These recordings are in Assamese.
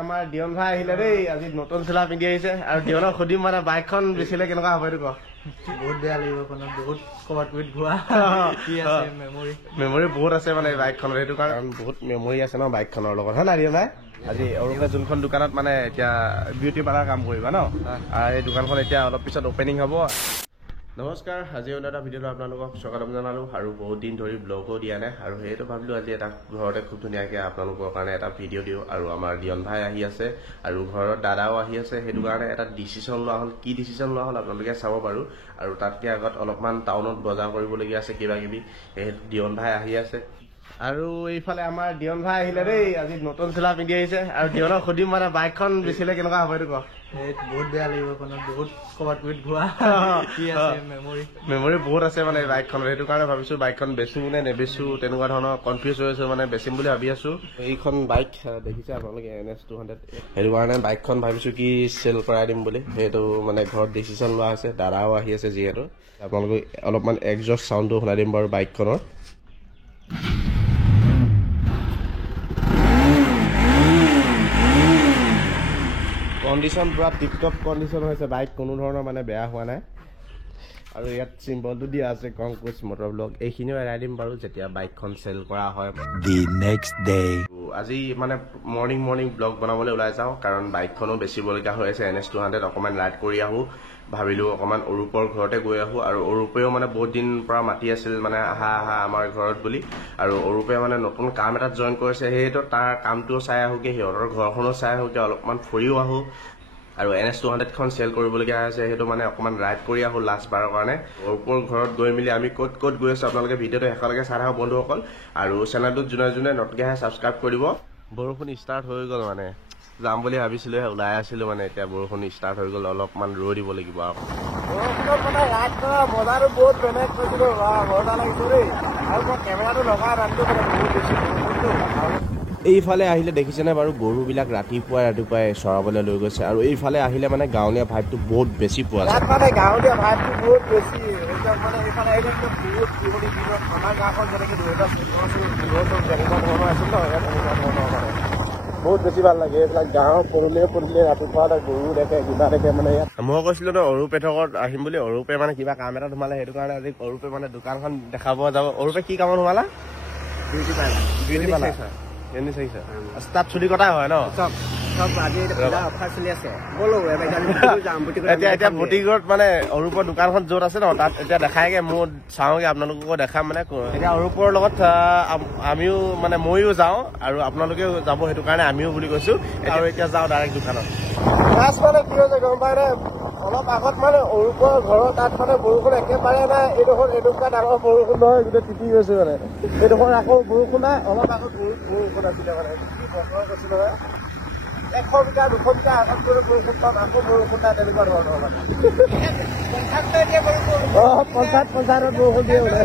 আমাৰ দিয়ন ভাই আহিলে দেই আজি নতুন চোলা পিন্ধি আহিছে আৰু দিয়নক সুধিম মানে বাইকখন বেচিলে কেনেকুৱা হ'ব এইটো ক বহুত বেয়া লাগিব বহুত কভাৰ কৰি ঘূৰা কি আছে মেমৰি বহুত আছে মানে বাইকখনৰ সেইটো কাৰণ বহুত মেমৰি আছে ন বাইকখনৰ লগত হয় না দিয়ন ভাই আজি অৰুণে যোনখন দোকানত মানে এতিয়া বিউটি পাৰ্লাৰ কাম কৰিবা ন আৰু এই দোকানখন এতিয়া অলপ পিছত অপেনিং হ'ব নমস্কাৰ আজি এটা ভিডিঅ'ত আপোনালোকক স্বাগতম জনালোঁ আৰু বহুত দিন ধৰি ব্লগো দিয়া নাই আৰু সেইটো ভাবিলোঁ আজি এটা ঘৰতে খুব ধুনীয়াকৈ আপোনালোকৰ কাৰণে এটা ভিডিঅ' দিওঁ আৰু আমাৰ দিয়ন ভাই আহি আছে আৰু ঘৰত দাদাও আহি আছে সেইটো কাৰণে এটা ডিচিশ্যন লোৱা হ'ল কি ডিচিশ্যন লোৱা হ'ল আপোনালোকে চাব পাৰোঁ আৰু তাতকৈ আগত অলপমান টাউনত বজাৰ কৰিবলগীয়া আছে কিবা কিবি সেই দিয়ন ভাই আহি আছে আৰু এইফালে আমাৰ দিয়ন ভাই আহিলে দেই আজি নতুন চোলা পিন্ধি আহিছে আৰু দিয়নক সুধিম মানে বাইকখন বেচিলে কেনেকুৱা হ'ব এইটো ক বহুত বেয়া লাগিব বহুত কভাৰ কৰি ঘূৰা কি আছে মেমৰি বহুত আছে মানে বাইকখনৰ সেইটো কাৰণে ভাবিছোঁ বাইকখন বেচো নে নেবেচো তেনেকুৱা ধৰণৰ কনফিউজ হৈ আছোঁ মানে বেচিম বুলি ভাবি আছোঁ এইখন বাইক দেখিছে আপোনালোকে NS200 সেইটো কাৰণে বাইকখন ভাবিছোঁ কি চেল কৰাই দিম বুলি সেইটো মানে ঘৰত ডিচিশ্যন লোৱা হৈছে দাদাও আহি আছে যিহেতু আপোনালোকে অলপমান এক্সজষ্ট চাউণ্ডটো শুনাই দিম বাৰু বাইকখনৰ কণ্ডিশ্যন পুৰা টিপটপ কণ্ডিশ্যন হৈছে বাইক কোনো ধৰণৰ মানে বেয়া হোৱা নাই আৰু ইয়াত চিম্বলটো দিয়া আছে কংকুচ মটৰ ব্লক এইখিনিও এৰাই দিম বাৰু যেতিয়া বাইকখন চেল কৰা হয় দি নেক্সট ডে আজি মানে মৰ্ণিং ব্লগ বনাবলৈ ওলাই যাওঁ কাৰণ বাইকখনো বেচিবলগীয়া হৈ আছে NS200 অকণমান ৰাইড কৰি আহোঁ ভাবিলোঁ অকণমান অৰূপৰ ঘৰতে গৈ আহোঁ আৰু অৰূপেও মানে বহুত দিন পৰা মাতি আছিল মানে আহা আমাৰ ঘৰত বুলি আৰু অৰূপে মানে নতুন কাম এটাত জইন কৰিছে সেইটো তাৰ কামটোও চাই আহোঁগৈ সিহঁতৰ ঘৰখনো চাই আহোঁগৈ অলপমান ফুৰিও আহোঁ আৰু NS200খন চেল কৰিবলগীয়া হৈছে সেইটো মানে অকণমান ৰাইড কৰি আহোঁ লাষ্ট বাৰৰ কাৰণে অৰূপৰ ঘৰত গৈ মেলি আমি ক'ত গৈ আছোঁ আপোনালোকে ভিডিঅ'টো শেষলৈকে চাই থাকক বন্ধুসকল আৰু চেনেলটোত যোনে নতুনকৈ আহে ছাবস্ক্ৰাইব কৰিব বৰষুণ ষ্টাৰ্ট হৈ গ'ল মানে যাম বুলি ভাবিছিলোঁ ওলাই আছিলোঁ মানে এতিয়া বৰষুণ ষ্টাৰ্ট হৈ গ'ল অলপমান ৰৈ দিব লাগিব আৰু বৰষুণত মানে ৰাইড কৰা মজাটো বহুত বেলেগ কৈছিলোঁ মজা লাগিছে দেই আৰু মই কেমেৰাটো লগাই ৰাখোঁ মানে বহুত বেছি এইফালে আহিলে দেখিছেনে বাৰু গৰুবিলাক ৰাতিপুৱাই চৰাবলৈ লৈ গৈছে আৰু এইফালে আহিলে মানে গাঁৱলীয়া ভাইবটো বহুত বেছি পোৱা যায় মানে গাঁৱলীয়া ভাইবটো বহুত বেছি মানে এইফালে আহিলে বহুত পুৰণি দিনত আমাৰ গাঁওখন যেনেকৈ 2014 যেনেকুৱা ধৰণৰ আছিল ন তেনেকুৱা ধৰণৰ মানে বহুত বেছি ভাল লাগে এইবিলাক গাঁৱৰ পদূলিয়ে ৰাতিপুৱা গৰু দেখে কিবা দেখে মানে ইয়াত মই কৈছিলোঁ ন অৰূপে ঠকত আহিম বুলি অৰূপে মানে কিবা কাম এটা সোমালে সেইটো কাৰণে আজি অৰূপে মানে দোকানখন দেখাব যাব অৰূপে কি কামত সোমালা বিউটি পাৰ্লাৰ তাত চুলি কটা হয় ন এতিয়া বুটিকত মানে অৰূপৰ দোকানখন য'ত আছে ন তাত এতিয়া দেখায়গে মোৰ চাওঁগে আপোনালোককো দেখাম মানে এতিয়া অৰূপৰ লগত আমিও মানে ময়ো যাওঁ আৰু আপোনালোকেও যাব সেইটো কাৰণে আমিও বুলি কৈছো আৰু এতিয়া যাওঁ ডাইৰেক্ট দোকানত মানে কি হৈছে গম পাই নে অলপ আগত মানে অৰূপৰ ঘৰৰ তাত মানে বৰষুণ একেবাৰে নাই এইডোখৰ এনেকুৱা ডাঙৰ বৰষুণ নহয় গোটেই তিতি গৈছে মানে এইডোখৰ আকৌ বৰষুণ নাই অলপ আগত বৰষুণ আছিলে মানে কি বছৰ কৈছিল নহয় 100 মিটাৰ 200 মিটাৰ আগত গ'লে বৰষুণ পাম আকৌ বৰষুণ নাই তেনেকুৱা ধৰণৰ মানে 50 বৰষুণ দিয়ে বোলে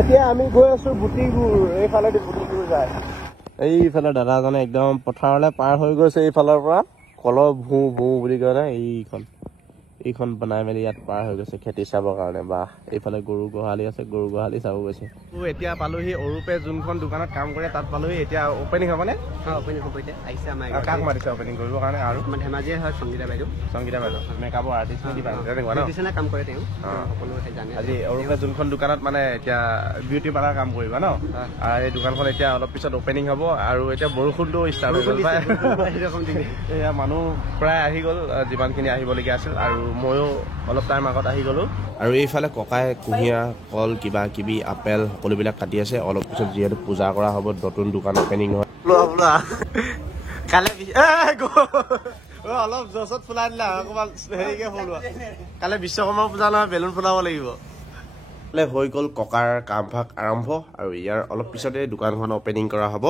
এতিয়া আমি গৈ আছো বুটিগুৰ এইফালেদি বুটিগুৰ যায় এইফালে দাদাজনে একদম পথাৰলৈ পাৰ হৈ গৈছে এইফালৰ পৰা কলৰ ভূ বুলি কয় না এইখন বনাই মেলি ইয়াত পাৰ হৈ গৈছে খেতি চাবৰ কাৰণে বা এইফালে গৰু গোহালি আছে গৰু গোহালি চাব গৈছে এতিয়া পালোহি অৰূপে যোনখন দোকানত কাম কৰে তাত পালোহি এতিয়া অপেনিং হ'বনে অপেনিং হ'ব এতিয়া আহিছে আমাৰ কাক মাতিছে অপেনিং কৰিবৰ কাৰণে আৰু ধেমাজিৰ হয় সংগীতা বাইদেউ মেকআপৰ আৰ্টিষ্ট নেকি তেনেকুৱা কাম কৰে তেওঁ সকলো জানে আজি অৰূপে যোনখন দোকানত মানে এতিয়া বিউটি পাৰ্লাৰ কাম কৰিবা ন আৰু এই দোকানখন এতিয়া অলপ পিছত অপেনিং হ'ব আৰু এতিয়া বৰষুণটো ষ্টাৰ্ট হৈ গ'ল এয়া মানুহ প্ৰায় আহি গ'ল যিমানখিনি আহিবলগীয়া আছিল আৰু ময়ো অলপ টাইম আগত আহি গ'লো আৰু এইফালে ককাই কুঁহিয়া কল কিবা কিবি আপেল সকলোবিলাক কাটি আছে অলপ পিছত যিহেতু পূজা কৰা হ'ব নতুন দোকান অপেনিং হয় অলপ জছত ফুলাই দিলা অকমান হেৰিকে ফুলোৱা কাইলৈ বিশ্বকৰ্মা পূজা নহয় বেলুন ফুলাব লাগিব হৈ গ'ল ককাৰ কামভাগ আৰম্ভ আৰু ইয়াৰ অলপ পিছতে দোকানখন অপেনিং কৰা হ'ব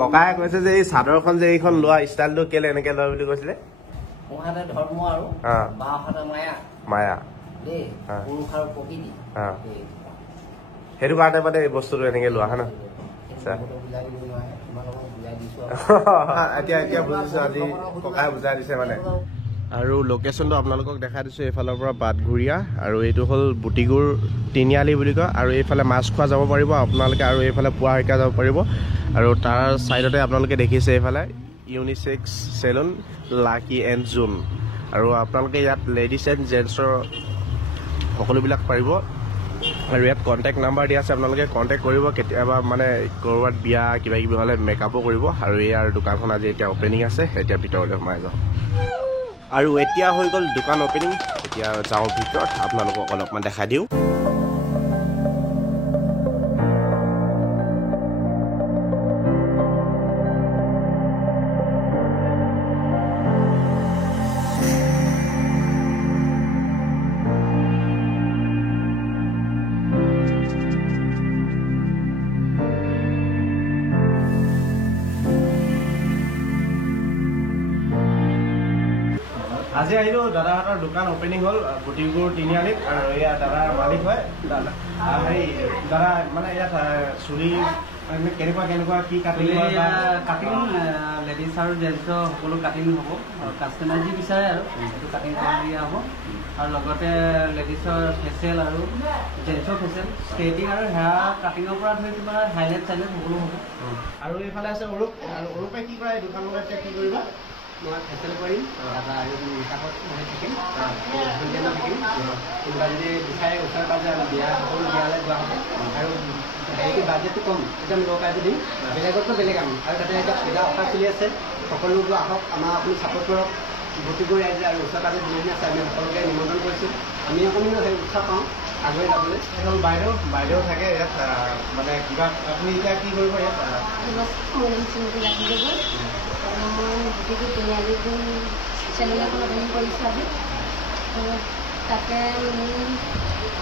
ককাই কৈছে যে এই চাদৰখন যে এইখন লোৱা ষ্টাইলটো কেলে এনেকে লয় বুলি কৈছিলে ধৰ্ম আৰু মায়া সেইটো কাৰণে মানে এই বস্তুটো এনেকে লোৱা হয় ন এতিয়া বুজিছো আজি ককাই বুজাই দিছে মানে আৰু লোকেশ্যনটো আপোনালোকক দেখাই দিছোঁ এইফালৰ পৰা বাটঘূৰীয়া আৰু এইটো হ'ল বুটিগুৰ তিনিআলি বুলি কয় আৰু এইফালে মাছখোৱা যাব পাৰিব আপোনালোকে আৰু এইফালে পুৱাশইকীয়া যাব পাৰিব আৰু তাৰ ছাইডতে আপোনালোকে দেখিছে এইফালে ইউনিচেক্স চেলুন লাকি এণ্ড জোন আৰু আপোনালোকে ইয়াত লেডিজ এণ্ড জেণ্টছৰ সকলোবিলাক পাৰিব আৰু ইয়াত কণ্টেক্ট নাম্বাৰ দিয়া আছে আপোনালোকে কণ্টেক্ট কৰিব কেতিয়াবা মানে ক'ৰবাত বিয়া কিবা কিবি হ'লে মেকআপো কৰিব আৰু ইয়াৰ দোকানখন আজি এতিয়া অ'পেনিং আছে এতিয়া ভিতৰলৈ সোমাই যাওঁ আৰু এতিয়া হৈ গ'ল দোকান অ'পেনিং এতিয়া যাওঁ ভিতৰত আপোনালোকক অলপমান দেখাই দিওঁ আজি আহিলোঁ দাদাহঁতৰ দোকান অ'পেনিং হ'ল বুটিগুৰ তিনিআলিত আৰু এয়া দাদাৰ মালিক হয় হেৰি দাদা মানে ইয়াত চুলি কেনেকুৱা কেনেকুৱা কি কাটিং কাটিং লেডিজ আৰু জেণ্টছৰ সকলো কাটিং হ'ব আৰু কাষ্টমাৰ যি বিচাৰে আৰু সেইটো কাটিং কৰি দিয়া হ'ব আৰু লগতে লেডিজৰ ফেচিয়েল আৰু জেণ্টছৰ ফেচিয়েল ষ্ট্ৰেইটিং আৰু হেয়াৰ কাটিঙৰ পৰা ধৰি তোমাৰ হাইলাইট চাইলাইট সকলো হ'ব আৰু এইফালে আছে অৰূপ আৰু অৰূপে কি কৰে দোকানত এতিয়া কি কৰিবা মই ফেচিয়েল কৰিম তাৰপৰা আৰু মেকআপত মই থাকিম থাকিম কোনোবা যদি বিচাৰে ওচৰে পাজৰে আৰু বিয়া সকলো বিয়ালৈ যোৱা হ'ব আৰু হেৰি বাজেটটো কম এতিয়া মোৰ কাৰ্ডটো দিম বেলেগততো বেলেগ আমি আৰু তাতে এতিয়া পূজা অফাৰ চলি আছে সকলোবোৰ আহক আমাৰ আপুনি ছাপোৰ্ট কৰক বুটিগুৰ ৰাইজে আৰু ওচৰে পাজৰে যিখিনি আছে আমি সকলোকে নিমন্ত্ৰণ কৰিছোঁ আমি অকণমান সেই উৎসাহ পাওঁ আগুৱাই যাবলৈ হ'ল বাইদেউ থাকে ইয়াত মানে কিবা আপুনি এতিয়া কি কৰিব ইয়াত মই বুটিগুৰ তিনিআলিত চেলুন এখন অ'পেনিং কৰিছোঁ আজি তাতে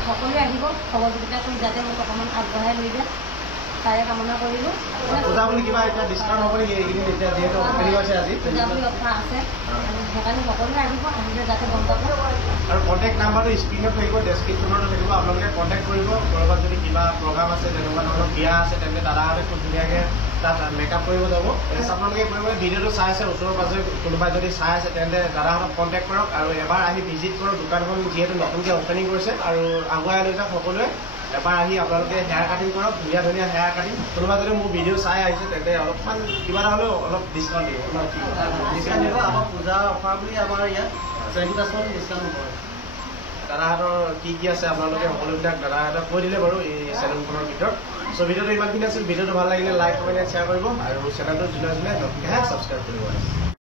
সকলোৱে আহিব সহযোগিতা কৰি যাতে মোক অকণমান আগবঢ়াই লৈ যায় তাৰে কামনা কৰিলোঁ পূজা বুলি কিবা এতিয়া ডিছকাউণ্ট হ'ব নেকি এইকেইদিন এতিয়া যিহেতু অ'পেনিং হৈছে আজি পূজা বুলি অফাৰ আছে সেইকাৰণে সকলোৱে আহিব আহিলে যাতে গম পাব আৰু কণ্টেক্ট নাম্বাৰটো স্ক্ৰীণত থাকিব ডেছক্ৰিপশ্যনতো থাকিব আপোনালোকে কণ্টেক্ট কৰিব ক'ৰবাত যদি কিবা প্ৰগ্ৰাম আছে তেনেকুৱা ধৰণৰ বিয়া আছে তেন্তে দাদাহঁতে খুব ধুনীয়াকৈ তাত মেকআপ কৰিব যাব আপোনালোকে কৰিব ভিডিঅ'টো চাই আছে ওচৰে পাজৰে কোনোবাই যদি চাই আছে তেন্তে দাদাহঁতক কণ্টেক্ট কৰক আৰু এবাৰ আহি ভিজিট কৰক দোকানখন যিহেতু নতুনকৈ অ'পেনিং কৰিছে আৰু আগুৱাই লৈ যাওক সকলোৱে এবাৰ আহি আপোনালোকে হেয়াৰ কাটিং কৰক ধুনীয়া ধুনীয়া হেয়াৰ কাটিং কোনোবা যদি মোৰ ভিডিঅ' চাই আহিছে তেন্তে অলপমান কিবা এটা হ'লেও অলপ ডিছকাউণ্ট দিব ডিছকাউণ্ট দিব আমাৰ পূজা অফাৰ বুলি আমাৰ ইয়াত 20% ডিছকাউণ্ট হ'ব দাদাহঁতৰ কি কি আছে আপোনালোকে সকলোবিলাক দাদাহঁতক কৈ দিলে বাৰু এই চেনেলখনৰ ভিতৰত চ' ভিডিঅ'টো ইমানখিনি আছিল ভিডিঅ'টো ভাল লাগিলে লাইক কমেণ্ট শ্বেয়াৰ কৰিব আৰু চেনেলটো যোনে নতুনকৈ ছাবস্ক্ৰাইব কৰিব